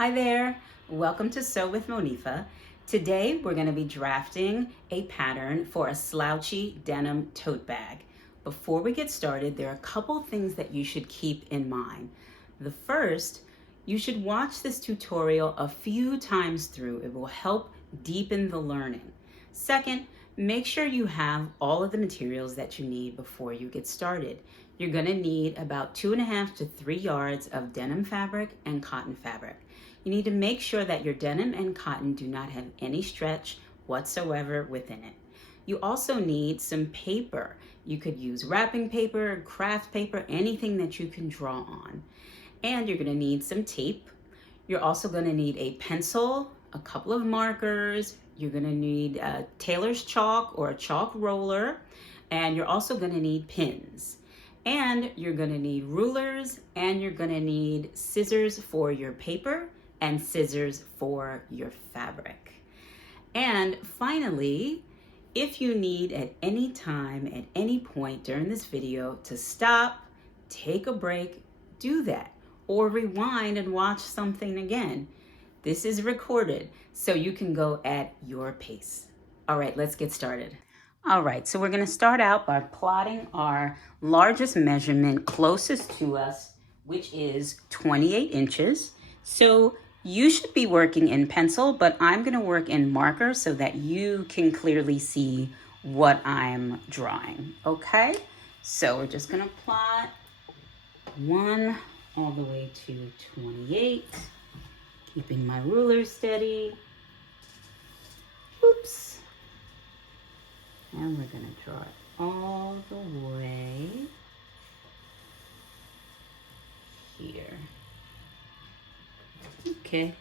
Hi there, welcome to Sew With Monifa. Today we're going to be drafting a pattern for a slouchy denim tote bag. Before we get started, there are a couple things that you should keep in mind. The first, you should watch this tutorial a few times through. It will help deepen the learning. Second, make sure you have all of the materials that you need before you get started. You're going to need about 2.5 to 3 yards of denim fabric and cotton fabric. You need to make sure that your denim and cotton do not have any stretch whatsoever within it. You also need some paper. You could use wrapping paper, craft paper, anything that you can draw on. And you're going to need some tape. You're also going to need a pencil, a couple of markers. You're going to need a tailor's chalk or a chalk roller. And you're also going to need pins. And you're going to need rulers, and you're going to need scissors for your paper and scissors for your fabric. And finally, if you need at any time, at any point during this video to stop, take a break, do that, or rewind and watch something again. This is recorded, so you can go at your pace. All right, let's get started. All right, so we're gonna start out by plotting our largest measurement closest to us, which is 28 inches. So you should be working in pencil, but I'm gonna work in marker so that you can clearly see what I'm drawing, okay? So we're just gonna plot 1 all the way to 28, keeping my ruler steady. Oops. And we're gonna draw it all the way here. Okay.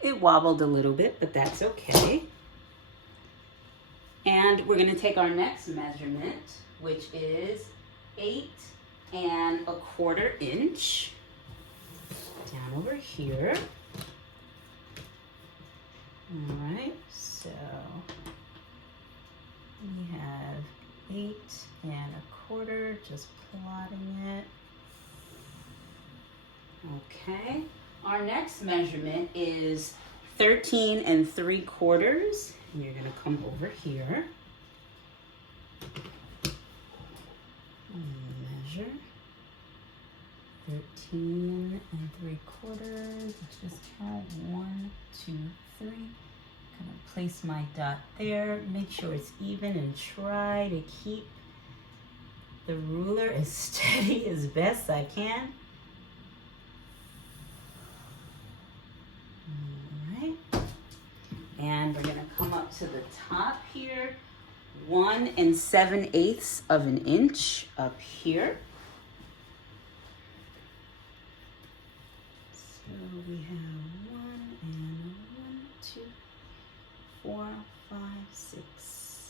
It wobbled a little bit, but that's okay. And we're gonna take our next measurement, which is 8 1/4 inch. Down over here. All right, so we have 8 1/4, just plotting it. Okay, our next measurement is 13 3/4. And you're gonna come over here. Measure 13 3/4. Let's just count 1, 2, 3. Gonna place my dot there, make sure it's even, and try to keep the ruler as steady as best I can. All right, and we're gonna come up to the top here, 1 7/8 of an inch up here. So we have 1 2 4 5 6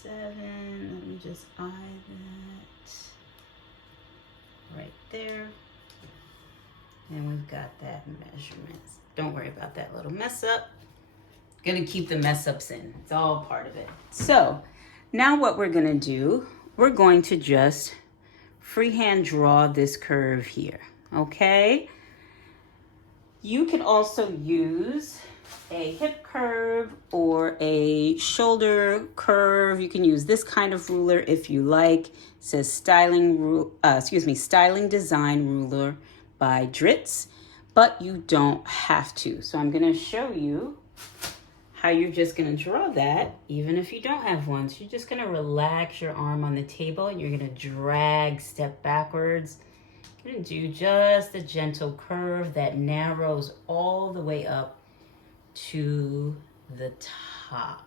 7. Let me just eye that right there. And we've got that measurement. Don't worry about that little mess up. Gonna keep the mess ups in. It's all part of it. So now what we're gonna do, we're going to just freehand draw this curve here, okay? You can also use a hip curve or a shoulder curve. You can use this kind of ruler if you like. It says styling design ruler by Dritz, but you don't have to. So I'm gonna show you how you're just gonna draw that, even if you don't have one. So you're just gonna relax your arm on the table and you're gonna drag, step backwards. You're gonna do just a gentle curve that narrows all the way up to the top.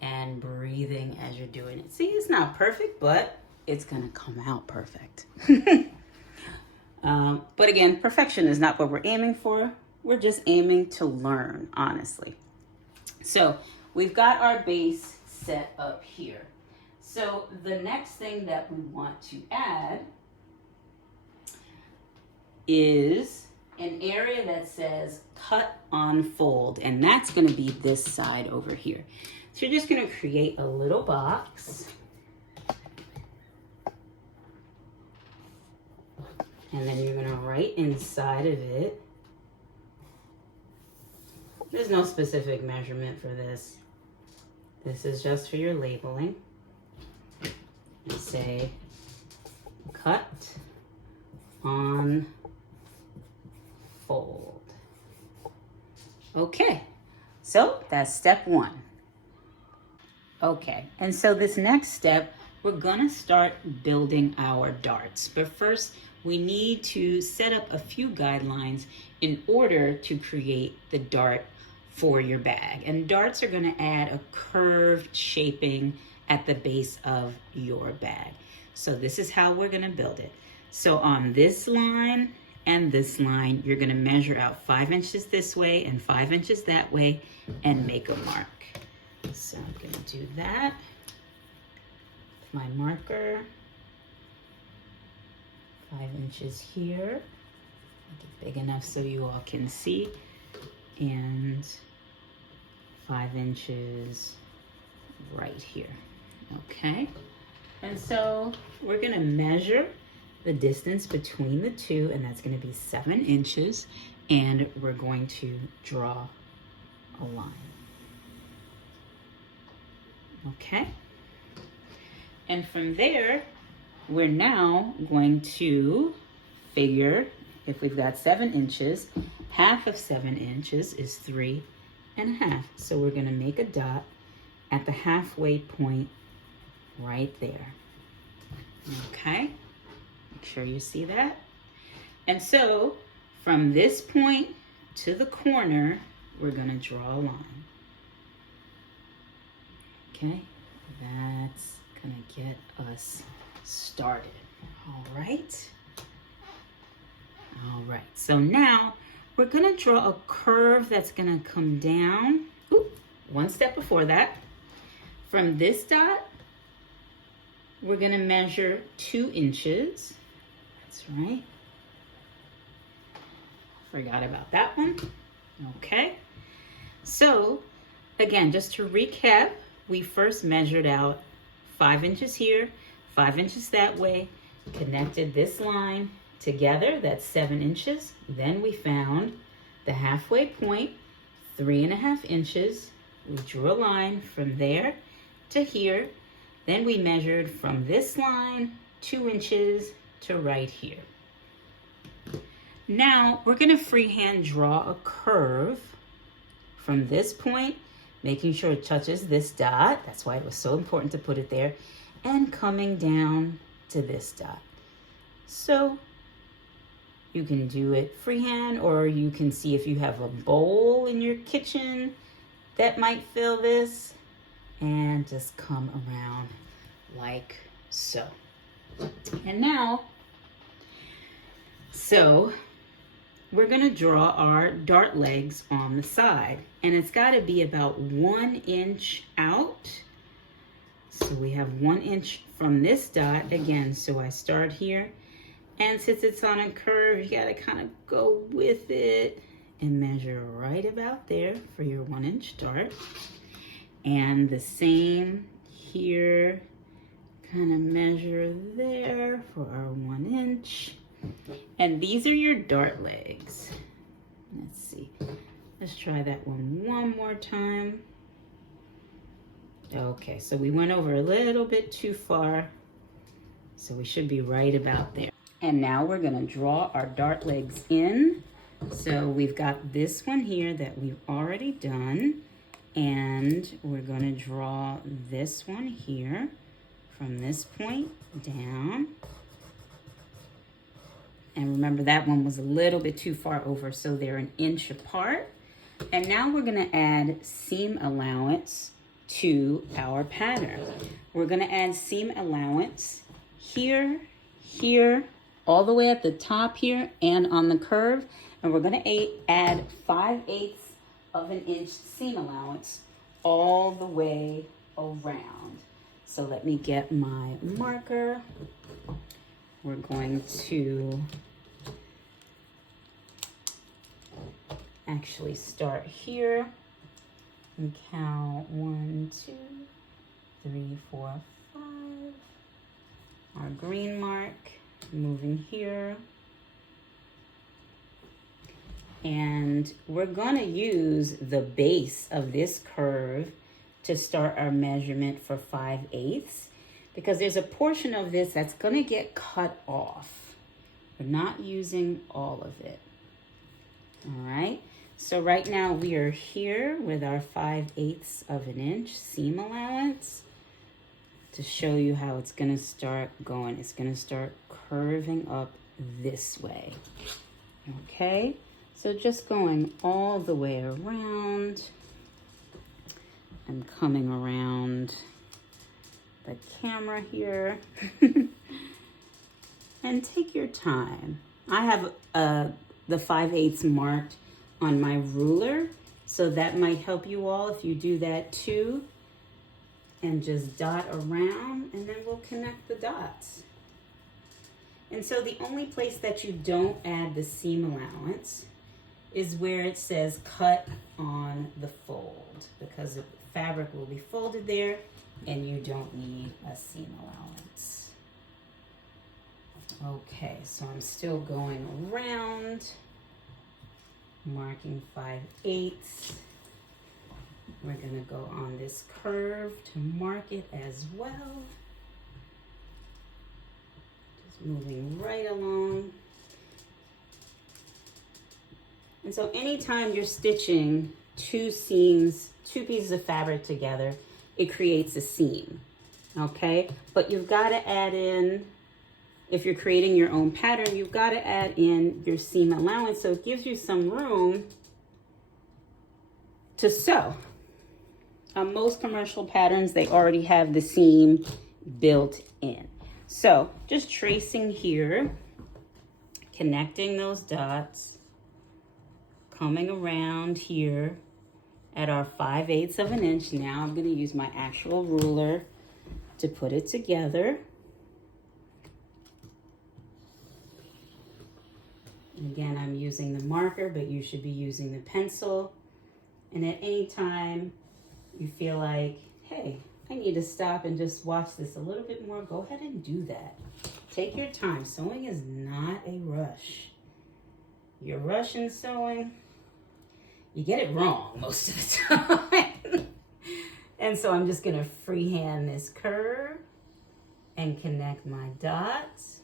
And breathing as you're doing it. See, it's not perfect, but it's gonna come out perfect. But again, perfection is not what we're aiming for. We're just aiming to learn, honestly. So we've got our base set up here. So the next thing that we want to add is an area that says cut on fold, and that's going to be this side over here. So you're just going to create a little box. And then you're gonna write inside of it. There's no specific measurement for this. This is just for your labeling. And say, cut on fold. Okay, so that's step one. Okay, and so this next step, we're gonna start building our darts. But first, we need to set up a few guidelines in order to create the dart for your bag. And darts are gonna add a curved shaping at the base of your bag. So this is how we're gonna build it. So on this line and this line, you're gonna measure out 5 inches this way and 5 inches that way and make a mark. So I'm gonna do that. My marker, 5 inches here. Make it big enough so you all can see. And 5 inches right here, okay? And so we're gonna measure the distance between the two, and that's gonna be 7 inches, and we're going to draw a line, okay? And from there, we're now going to figure, if we've got 7 inches, half of 7 inches is 3.5. So we're gonna make a dot at the halfway point right there. Okay, make sure you see that. And so from this point to the corner, we're gonna draw a line. Okay, that's gonna get us started. All right. All right, so now we're gonna draw a curve that's gonna come down. Ooh, one step before that. From this dot, we're gonna measure 2 inches. That's right. Forgot about that one. Okay. So again, just to recap, we first measured out 5 inches here, 5 inches that way, connected this line together, that's 7 inches. Then we found the halfway point, 3.5 inches. We drew a line from there to here. Then we measured from this line 2 inches to right here. Now we're gonna freehand draw a curve from this point, making sure it touches this dot. That's why it was so important to put it there, and coming down to this dot. So you can do it freehand, or you can see if you have a bowl in your kitchen that might fill this, and just come around like so. And now, so we're gonna draw our dart legs on the side, and it's gotta be about 1 inch out. So we have 1 inch from this dot again. So I start here, and since it's on a curve, you gotta kind of go with it and measure right about there for your 1 inch dart. And the same here, kind of measure there for our 1 inch. And these are your dart legs. Let's see, let's try that one more time. Okay, so we went over a little bit too far, so we should be right about there. And now we're gonna draw our dart legs in. So we've got this one here that we've already done, and we're gonna draw this one here from this point down. And remember, that one was a little bit too far over, so they're 1 inch apart. And now we're gonna add seam allowance to our pattern. We're gonna add seam allowance here, here, all the way at the top here, and on the curve. And we're gonna add 5/8 of an inch seam allowance all the way around. So let me get my marker. We're going to actually start here and count 1, 2, 3, 4, 5. Our green mark, moving here, And we're gonna use the base of this curve to start our measurement for 5/8 because there's a portion of this that's gonna get cut off. We're not using all of it. All right, so right now we are here with our 5/8 of an inch seam allowance to show you how it's gonna start going. It's gonna start curving up this way, okay? So just going all the way around and coming around the camera here. And take your time. I have the 5/8 marked on my ruler, so that might help you all if you do that too. And just dot around, and then we'll connect the dots. And so the only place that you don't add the seam allowance is where it says cut on the fold, because the fabric will be folded there and you don't need a seam allowance. Okay, so I'm still going around, marking 5/8. We're gonna go on this curve to mark it as well. Just moving right along. And so anytime you're stitching two pieces of fabric together, it creates a seam, okay? But you've got to add in, if you're creating your own pattern, you've got to add in your seam allowance so it gives you some room to sew. On most commercial patterns, they already have the seam built in. So just tracing here, connecting those dots, coming around here at our 5/8 of an inch. Now I'm going to use my actual ruler to put it together. And again, I'm using the marker, but you should be using the pencil. And at any time you feel like, hey, I need to stop and just watch this a little bit more, go ahead and do that. Take your time. Sewing is not a rush. You're rushing sewing, you get it wrong most of the time. And so I'm just gonna freehand this curve and connect my dots.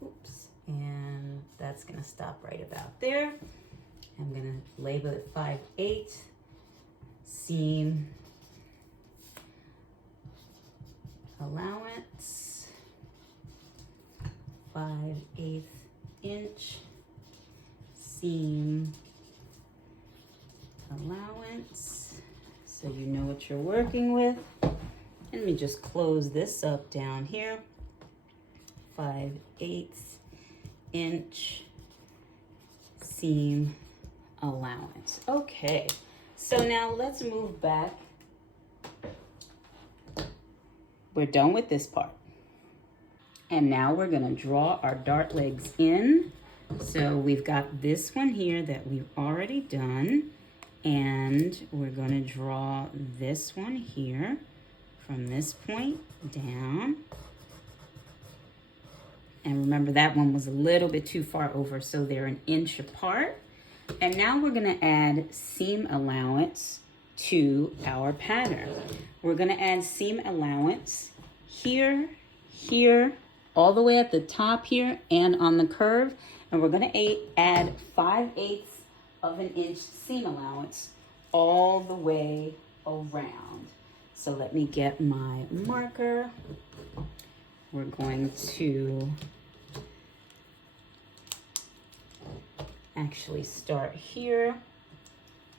Oops, and that's gonna stop right about there. I'm gonna label it 5/8 seam allowance. 5/8 inch seam allowance, so you know what you're working with. Let me just close this up down here. 5/8 inch seam allowance. Okay, so now let's move back. We're done with this part. And now we're gonna draw our dart legs in. So we've got this one here that we've already done. And we're gonna draw this one here from this point down. And remember that one was a little bit too far over, so they're an inch apart. And now we're gonna add seam allowance to our pattern. We're gonna add seam allowance here, here, all the way at the top here and on the curve. And we're gonna add 5/8 of an inch seam allowance all the way around. So let me get my marker. We're going to actually start here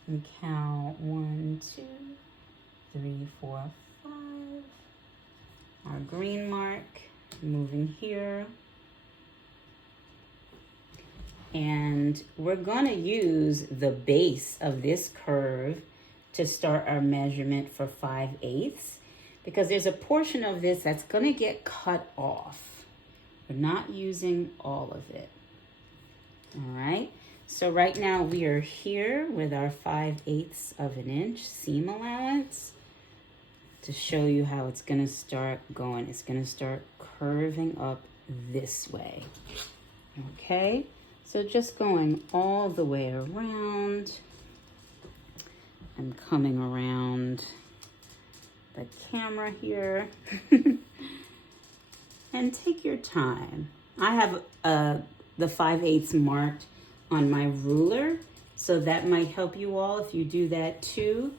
and count 1, 2, 3, 4, 5. Our green mark, moving here. And we're gonna use the base of this curve to start our measurement for 5/8 because there's a portion of this that's gonna get cut off. We're not using all of it. All right, so right now we are here with our 5/8 of an inch seam allowance. to show you how it's gonna start going. It's gonna start curving up this way. Okay, so just going all the way around. I'm coming around the camera here. And take your time. I have the 5/8 marked on my ruler, so that might help you all if you do that too.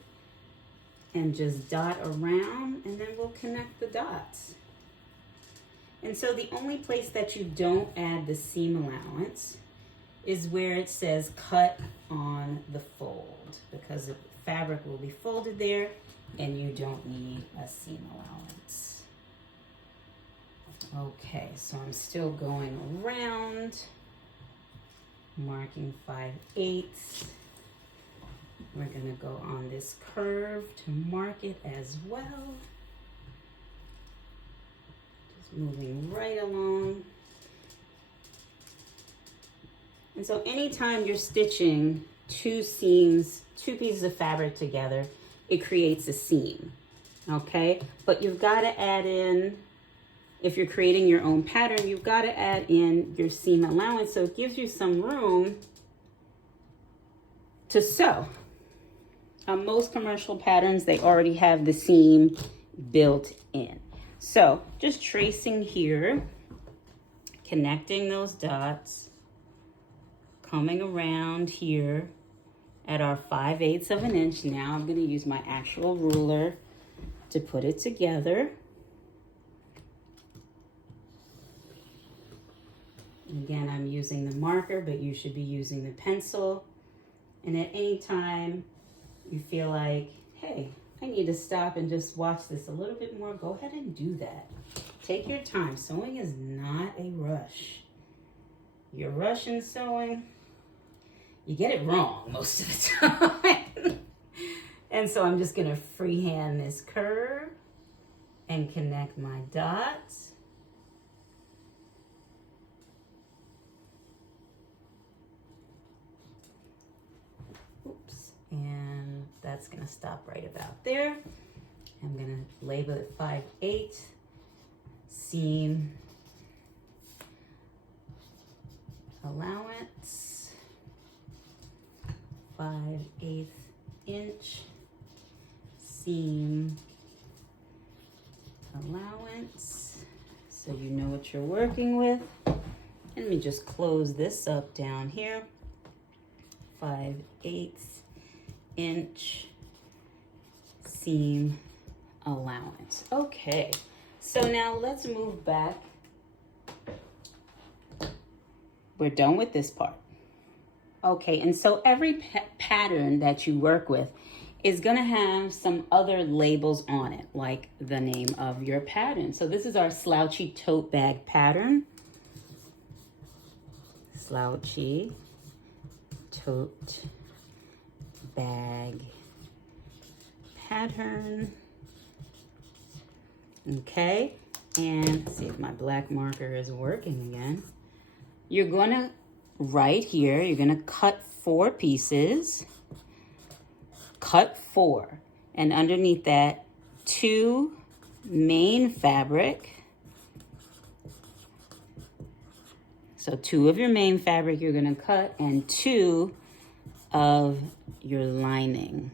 And just dot around, and then we'll connect the dots. And so the only place that you don't add the seam allowance is where it says cut on the fold, because the fabric will be folded there and you don't need a seam allowance. Okay, so I'm still going around, marking 5/8. We're gonna go on this curve to mark it as well. Just moving right along. And so anytime you're stitching two pieces of fabric together, it creates a seam, okay? But you've gotta add in, if you're creating your own pattern, you've gotta add in your seam allowance so it gives you some room to sew. Most commercial patterns, they already have the seam built in. So just tracing here, connecting those dots, coming around here at our 5/8 of an inch. Now I'm gonna use my actual ruler to put it together. Again, I'm using the marker, but you should be using the pencil. And at any time you feel like, hey, I need to stop and just watch this a little bit more, go ahead and do that. Take your time. Sewing is not a rush. You're rushing sewing, you get it wrong most of the time. And so I'm just gonna freehand this curve and connect my dots. Oops, and that's gonna stop right about there. I'm gonna label it 5/8 seam allowance, 5/8 inch seam allowance, so you know what you're working with. Let me just close this up down here. 5/8 inch seam allowance. Okay, so now let's move back. We're done with this part. Okay, and so every pattern that you work with is gonna have some other labels on it, like the name of your pattern. So this is our Slouchy Tote Bag pattern. Slouchy Tote Bag pattern. Okay, and let's see if my black marker is working again. You're gonna, right here, you're gonna cut 4 pieces. Cut 4, and underneath that, 2 main fabric. So 2 of your main fabric you're gonna cut, and 2 of your lining.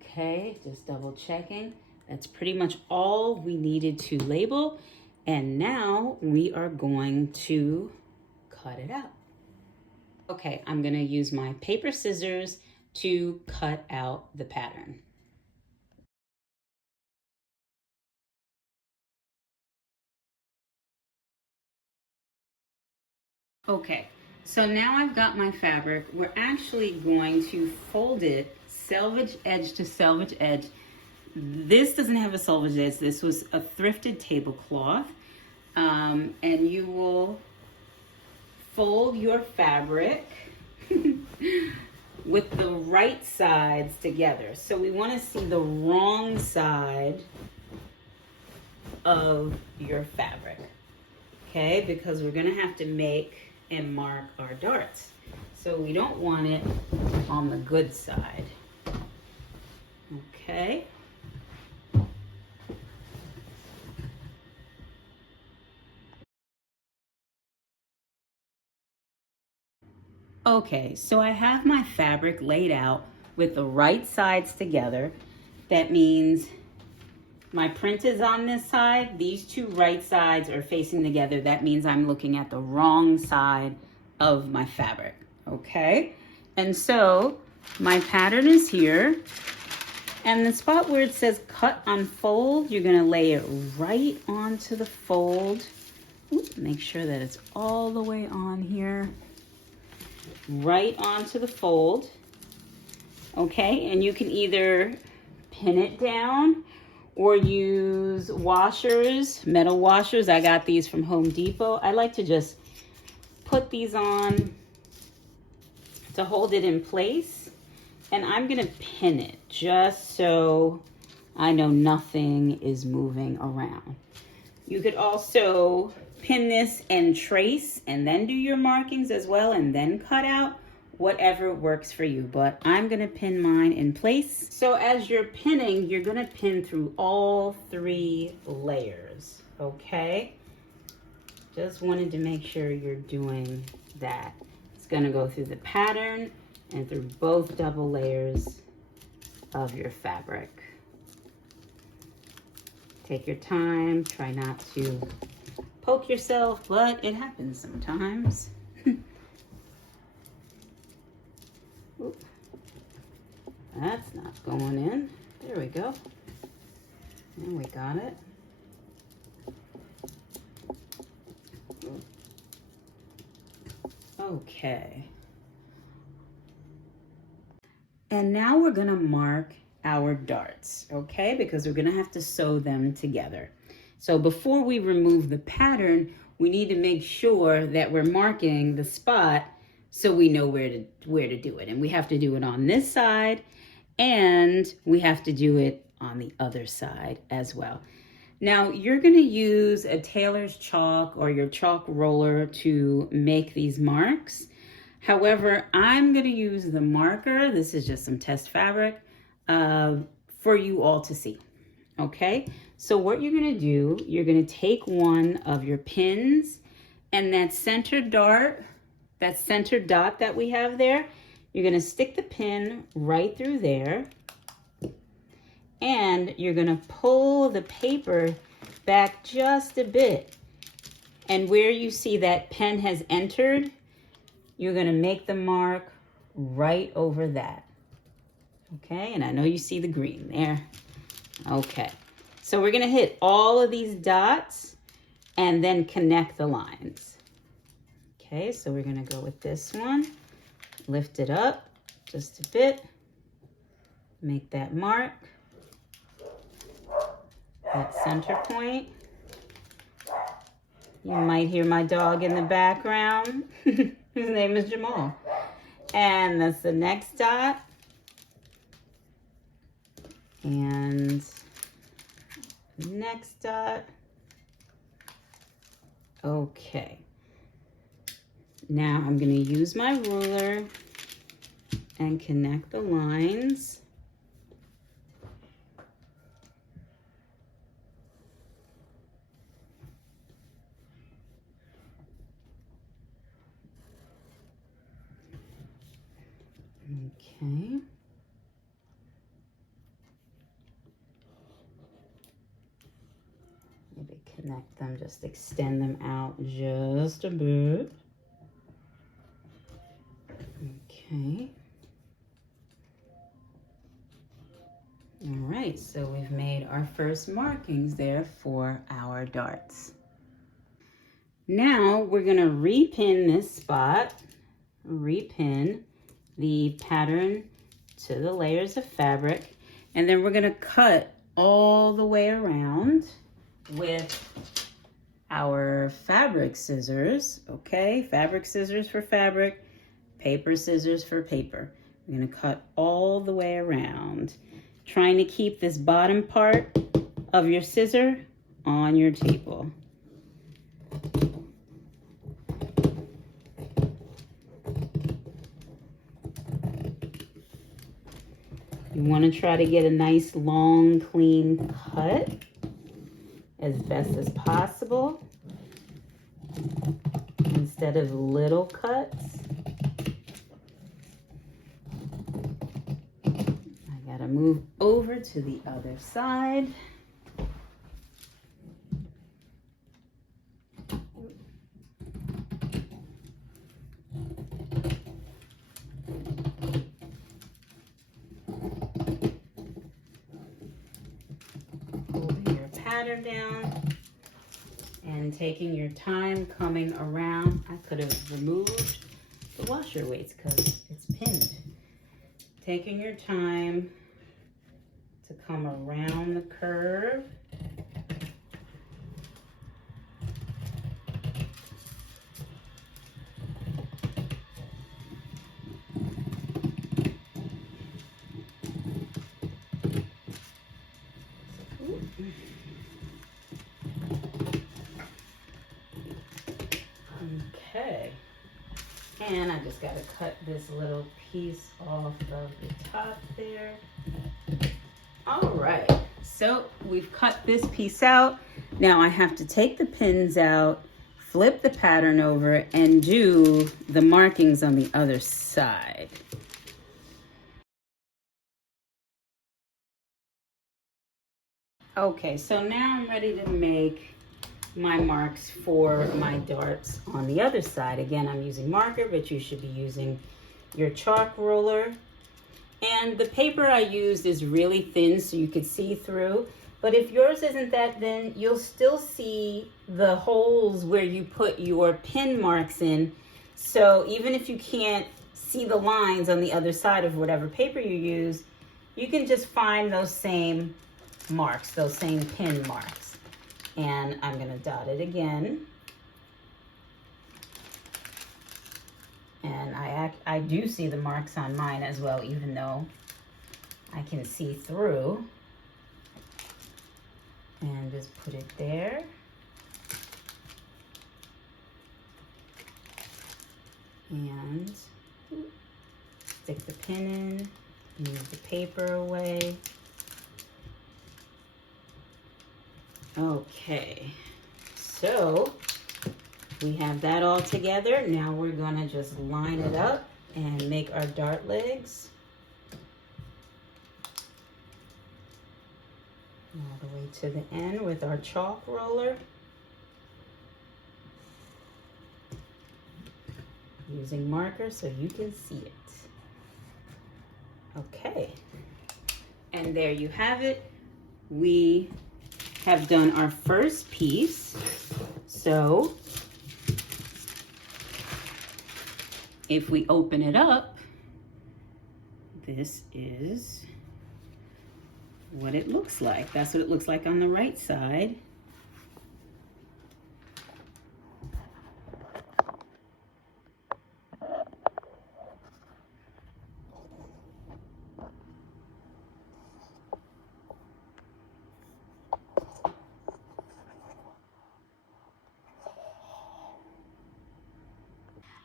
Okay, just double checking. That's pretty much all we needed to label. And now we are going to cut it out. Okay, I'm gonna use my paper scissors to cut out the pattern. Okay, so now I've got my fabric. We're actually going to fold it selvage edge to selvage edge. This doesn't have a selvage edge. This was a thrifted tablecloth. And you will fold your fabric with the right sides together. So we want to see the wrong side of your fabric, okay? Because we're going to have to make and mark our darts. So we don't want it on the good side. Okay. Okay, so I have my fabric laid out with the right sides together. That means my print is on this side. These two right sides are facing together. That means I'm looking at the wrong side of my fabric. Okay, and so my pattern is here. And the spot where it says cut on fold, you're gonna lay it right onto the fold. Make sure that it's all the way on here. Right onto the fold. Okay, and you can either pin it down or use washers, metal washers. I got these from Home Depot. I like to just put these on to hold it in place. And I'm gonna pin it just so I know nothing is moving around. You could also pin this and trace and then do your markings as well and then cut out, whatever works for you. But I'm gonna pin mine in place. So as you're pinning, you're gonna pin through all 3 layers, okay? Just wanted to make sure you're doing that. It's gonna go through the pattern and through both double layers of your fabric. Take your time, try not to poke yourself, but it happens sometimes. Oop. That's not going in. There we go. And we got it. Okay. And now we're gonna mark our darts, okay? Because we're gonna have to sew them together. So before we remove the pattern, we need to make sure that we're marking the spot so we know where to do it. And we have to do it on this side and we have to do it on the other side as well. Now you're gonna use a tailor's chalk or your chalk roller to make these marks. However, I'm gonna use the marker. This is just some test fabric for you all to see, okay? So what you're gonna do, you're gonna take one of your pins and that center dart, that center dot that we have there, you're gonna stick the pin right through there and you're gonna pull the paper back just a bit. And where you see that pen has entered, you're gonna make the mark right over that. Okay, and I know you see the green there. Okay, so we're gonna hit all of these dots and then connect the lines. Okay, so we're gonna go with this one. Lift it up just a bit. Make that mark. That center point. You might hear my dog in the background. His name is Jamal. And that's the next dot. And next dot. Okay. Now I'm going to use my ruler and connect the lines. Okay. Maybe connect them, just extend them out just a bit. Okay. All right, so we've made our first markings there for our darts. Now we're gonna repin this spot, repin the pattern to the layers of fabric, and then we're gonna cut all the way around with our fabric scissors, okay? Fabric scissors for fabric, paper scissors for paper. We're gonna cut all the way around, trying to keep this bottom part of your scissor on your table. You want to try to get a nice long clean cut as best as possible instead of little cuts. I gotta move over to the other side. Holding your pattern down and taking your time coming around. I could have removed the washer weights because it's pinned. Taking your time to come around the curve. Okay, and I just got to cut this little piece off of the top there. All right, so we've cut this piece out. Now I have to take the pins out, flip the pattern over, and do the markings on the other side. Okay, so now I'm ready to make my marks for my darts on the other side. Again, I'm using marker, but you should be using your chalk roller. And the paper I used is really thin so you could see through. But if yours isn't that thin, you'll still see the holes where you put your pin marks in. So even if you can't see the lines on the other side of whatever paper you use, you can just find those same marks, those same pin marks. And I'm gonna dot it again. And I do see the marks on mine as well, even though I can see through. And just put it there. And stick the pin in, move the paper away. Okay, so we have that all together. Now we're gonna just line it up and make our dart legs all the way to the end with our chalk roller. Using marker so you can see it. Okay, and there you have it. We have done our first piece. So if we open it up, this is what it looks like. That's what it looks like on the right side.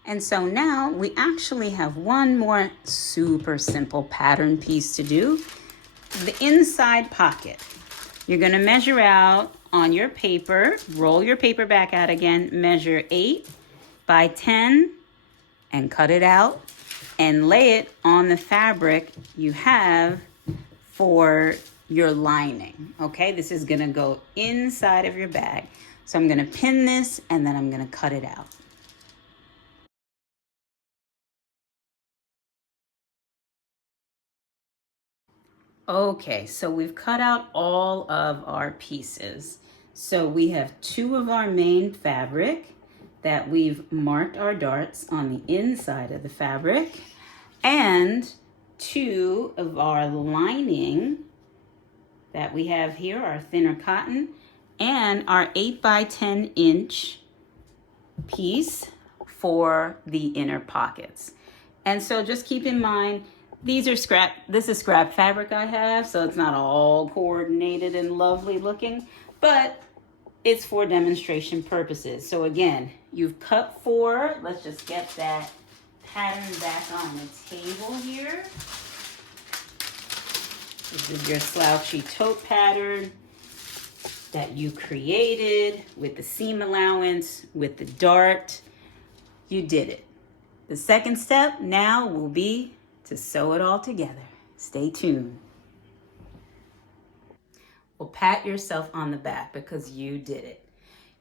And so now we actually have one more super simple pattern piece to do. The inside pocket. You're gonna measure out on your paper, roll your paper back out again, measure 8 by 10 and cut it out and lay it on the fabric you have for your lining, okay? This is gonna go inside of your bag. So I'm gonna pin this and then I'm gonna cut it out. Okay, so we've cut out all of our pieces. So we have 2 of our main fabric that we've marked our darts on the inside of the fabric, and 2 of our lining that we have here, our thinner cotton, and our 8 by 10 inch piece for the inner pockets. And so just keep in mind, this is scrap fabric I have, so it's not all coordinated and lovely looking, but it's for demonstration purposes. So again, you've cut 4. Let's just get that pattern back on the table here. This is your slouchy tote pattern that you created with the seam allowance, with the dart. You did it. The second step now will be to sew it all together. Stay tuned. Well, pat yourself on the back because you did it.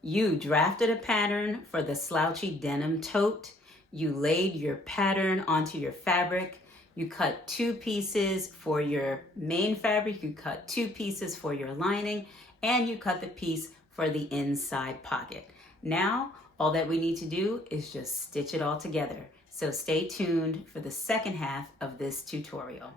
You drafted a pattern for the slouchy denim tote. You laid your pattern onto your fabric. You cut 2 pieces for your main fabric. You cut 2 pieces for your lining, and you cut the piece for the inside pocket. Now, all that we need to do is just stitch it all together. So stay tuned for the second half of this tutorial.